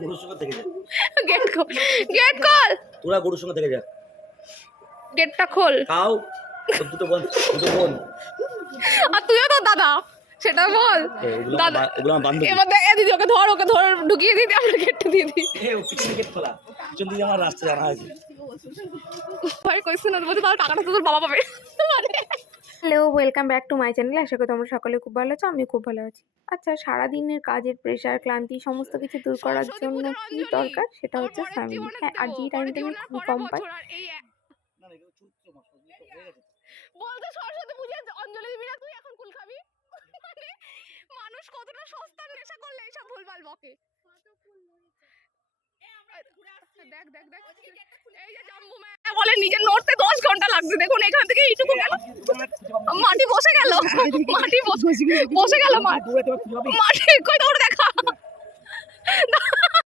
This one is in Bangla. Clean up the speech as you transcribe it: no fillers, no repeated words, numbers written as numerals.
গরুর সঙ্গে থেকে যা। গেট খোল, গেট খোল, তোরা গরুর সঙ্গে থেকে যা। গেটটা খোল। খাও দুটো বোন, দুটো বোন। আর তুইও তো দাদা, সেটা বল। দাদা ওগুলো আমার বান্ধবী। এবার দেখ দিদি, ওকে ধর, ওকে ধর, ঢুকিয়ে দিদি, আমরা গেটটা দিয়ে দিই। ও পিছনে গেট খোলা, পিছন দিকে আমার রাস্তা জানা আছে। ভাই কইছিস না বলতে, তাহলে টাকাটা তো তোর বাবা পাবে। Hello, welcome back to my channel. আশা করি তোমরা সকলে খুব ভালো আছো, আমি খুব ভালো আছি। আচ্ছা, সারাদিনের কাজের প্রেশার, ক্লান্তি সমস্ত কিছু দূর করার জন্য কি দরকার, সেটা হচ্ছে ফ্যামিলি। হ্যাঁ, আর যে টাইমটা আমি খুব কম পাই। বলতে সরস্বতী পূজায় অঞ্জলি দিবি না তুই, এখন কুল খাবি? মানে মানুষ কতটা সস্তার নেশা করলে এইসব ভুলভাল বকে। দেখ দেখ দেখ, এই যে জাম্বু ম্যান বলে নিজের নড়তে 10 ঘন্টা লাগছে। দেখুন এখান থেকে এইটুকু গেল, মাটি বসে গেল, মাটি বসে গেল, মাটি কই দৌড়।